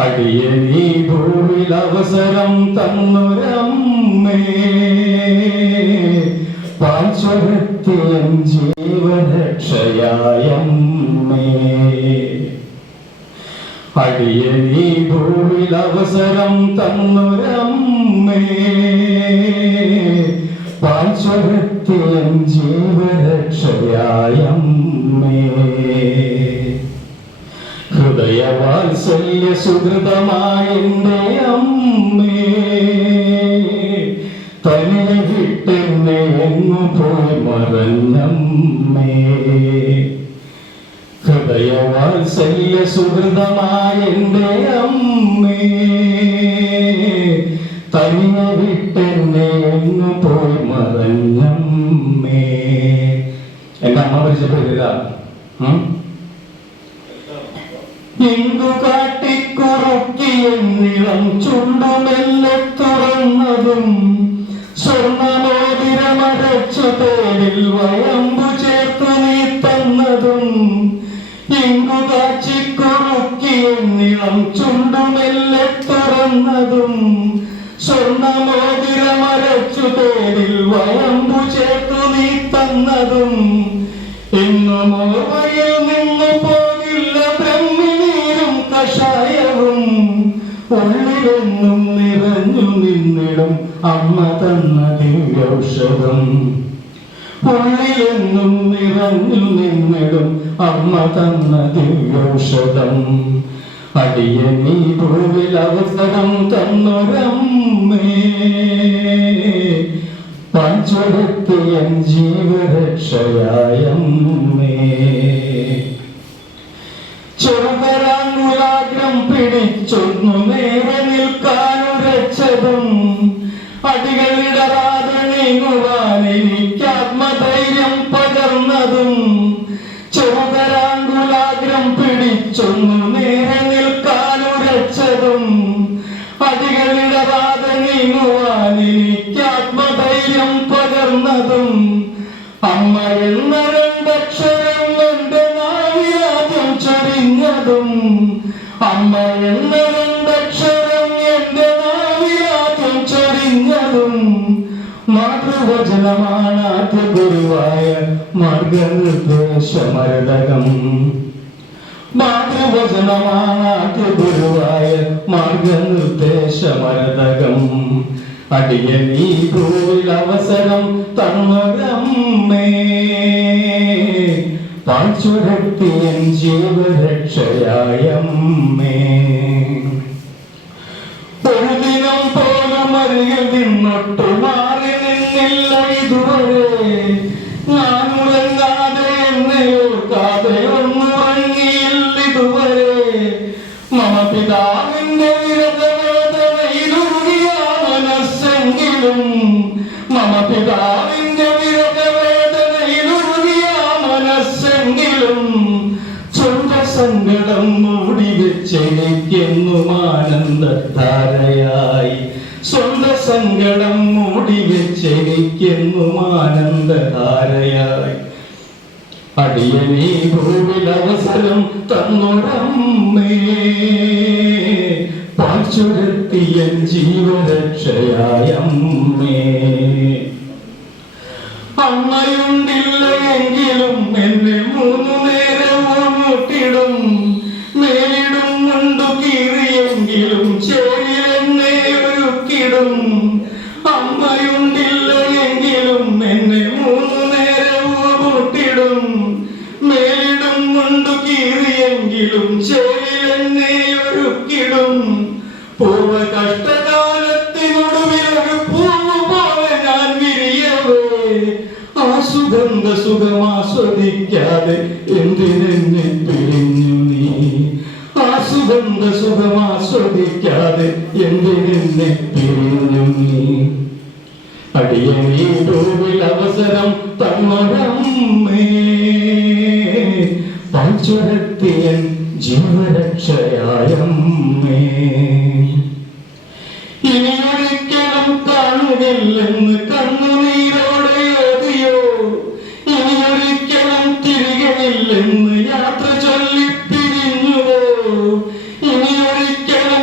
അടിയനീ ഭൂവിൽ അവസരം തന്നൊരമ്മേ, പാൽചുരത്തിയൻ ജീവരക്ഷയായമ്മേ. അടിയനീ ഭൂവിൽ അവസരം തന്നൊരമ്മേ, പാൽചുരത്തിയൻ ജീവരക്ഷയായമ്മേ. ഹൃദയവാത്സല്യ സുഹൃതമായ എൻ്റെ അമ്മേ, തനിയെ വിട്ടെന്നെ എങ്ങു പോയി മറഞ്ഞമ്മേ. ഹൃദയവാത്സല്യ സുഹൃതമായ എൻ്റെ അമ്മേ, തനിയെ വിട്ടെന്നെ എങ്ങു പോയി മറഞ്ഞമ്മേ. എൻ്റെ അമ്മ പരിചയപ്പെടില്ല. ഇങ്കു കാട്ടിക്കുറുക്കിയെന്നിളം ചുണ്ടുമെല്ലെ തുറന്നതും, സ്വർണ്ണമോതിരമരച്ചു തേടിൽ വയമ്പു ചേർത്തു നീ തന്നതും. ഇങ്കു കാച്ചിക്കുറുക്കിയെന്നിളം ചുണ്ടുമെല്ലെ തുറന്നതും, സ്വർണ്ണമോതിരമരച്ചു തേടിൽ വയമ്പു ചേർത്തു നീ തന്നതും. ഇന്നും ഓർമ്മയിൽ നിന്നു പോകില്ല ബ്രഹ്മിനീരും കഷായവും, ഉള്ളിലെന്നും നിറഞ്ഞു നിന്നിടും അമ്മ തന്ന ദിവ്യൗഷധം. ഉള്ളിലെന്നും നിറഞ്ഞു നിന്നിടും അമ്മ തന്ന ദിവ്യൗഷധം. അടിയനീ ഭൂവിൽ അവസരം തന്നൊരമ്മേ, പാൽചുരത്തിയൻ ജീവരക്ഷയായമ്മേ. ചെറുകരാങ്കുലാഗ്രം പിടിച്ചൊന്നു നേരെ നിൽക്കാനുരച്ചതും, അടികളിടറാതെ നീങ്ങുവാൻ എനിക്ക് ആത്മധൈര്യം പകർന്നതും. ചെറുകരാങ്കുലാഗ്രം പിടിച്ചൊന്നു നേരെ നിൽക്കാനുരച്ചതും, അടികളിടറാതെ നീങ്ങുവാൻ എനിക്ക് ആത്മധൈര്യം പകർന്നതും. അമ്മ എന്ന രണ്ടക്ഷരം എന്റെ നാവിലാദ്യം ചൊരിഞ്ഞതും, അമ്മ എന്ന രണ്ടക്ഷരം എന്റെ നാവിലാദ്യം ചൊരിഞ്ഞതും. മാതൃവചനമാണ് ആദ്യ ഗുരുവായ മാർഗനിർദ്ദേശമരതകം. മാതൃവചനമാണ് ആദ്യ ഗുരുവായ മാർഗനിർദ്ദേശമരതകം. അടിയനീ ഭൂവിൽ അവസരം തന്നൊരമ്മേ, പാൽചുരത്തിയൻ ജീവരക്ഷയായമ്മേ. ഒരു ദിനം പോലും അരികിൽ നിന്നൊട്ടു മാറി നിന്നില്ല ഇതുവരെ. ഞാൻ ഉറങ്ങാതെ എന്നെ ഓർക്കാതെ ഒന്നുറങ്ങിയില്ല ഇതുവരെ. മമ പിതാവിന്റെ വിരഹവേദനയിലുരുകിയ മനസ്സെങ്കിലും, മമ പിതാവിന്റെ വിരഹവേദനയിലുരുകിയ മനസ്സെങ്കിലും, സ്വന്തം സങ്കടം മൂടി വെച്ചെനിക്കെന്നും ആനന്ദധാരയായി. സ്വന്തം സങ്കടം മൂടി വെച്ചെനിക്കെന്നും ആനന്ദധാരയായി. അടിയനീ ഭൂവിൽ അവസരം തന്നൊരമ്മേ, പാൽചുരത്തിയൻ ജീവരക്ഷയായമ്മേ. അമ്മയുണ്ടില്ല എങ്കിലും എന്നെ മൂന്നു നേരവും മുട്ടിടും, മേലിടും മുണ്ടു കീറിയെങ്കിലും ചേരിലെന്നെ ഒരുക്കിടും. അമ്മയുണ്ടില്ല എങ്കിലും എന്നെ മൂന്നു നേരവും മുട്ടിടും, മേലിടും മുണ്ടു കീറിയെങ്കിലും ചേരിലെന്നെ ഒരുക്കിടും. പൂർവ കഷ്ടകാലത്തിനൊടുവിൽ ഒരു പൂവ് പോലെ ഞാൻ വിരിയവേ, ആ സുഗന്ധ സുഖമാസ്വദിക്കാതെ എന്തിനെന്നെ പിരിഞ്ഞു നീ. ആ സുഗന്ധ സുഖമാസ്വദിക്കാതെ എന്തിനെന്നെ പിരിഞ്ഞു നീ. അടിയനീ ഭൂവിൽ അവസരം തന്നൊരമ്മേ, പാൽചുരത്തിയൻ ജീവരക്ഷയായമ്മേ. ഇനിയൊരിക്കലും കാണുകയില്ലെന്ന് കണ്ണുനീരോടെ ഓതിയോ, ഇനിയൊരിക്കലും തിരികെയില്ലെന്ന് യാത്ര ചൊല്ലി പിരിഞ്ഞുവോ. ഇനിയൊരിക്കലും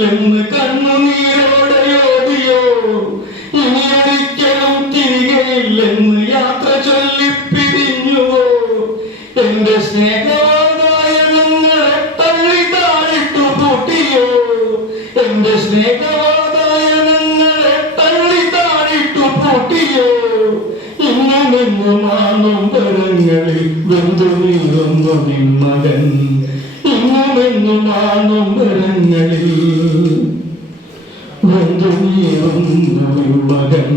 തിരികെയില്ലെന്ന് കണ്ണുനീരോടെ ഓതിയോ ഇനി ഒരിക്കലും തിരികെയില്ലെന്ന് യാത്ര ചൊല്ലി പിരിഞ്ഞുവോ എന്റെ സ്നേഹവാതായനങ്ങളെ തള്ളി താഴിട്ടു പൂട്ടിയോ എന്റെ സ്നേഹവാതായനങ്ങളെ തള്ളി താഴിട്ടു പൂട്ടിയോ ഇന്നുമെന്നും ആ നൊമ്പരങ്ങളിൽ വെന്തു നീറുന്നു നിൻ മകൻ ഇന്നുമെന്നും ആ നൊമ്പരങ്ങളിൽ വെന്തു നീറുന്നു നിൻ മകൻ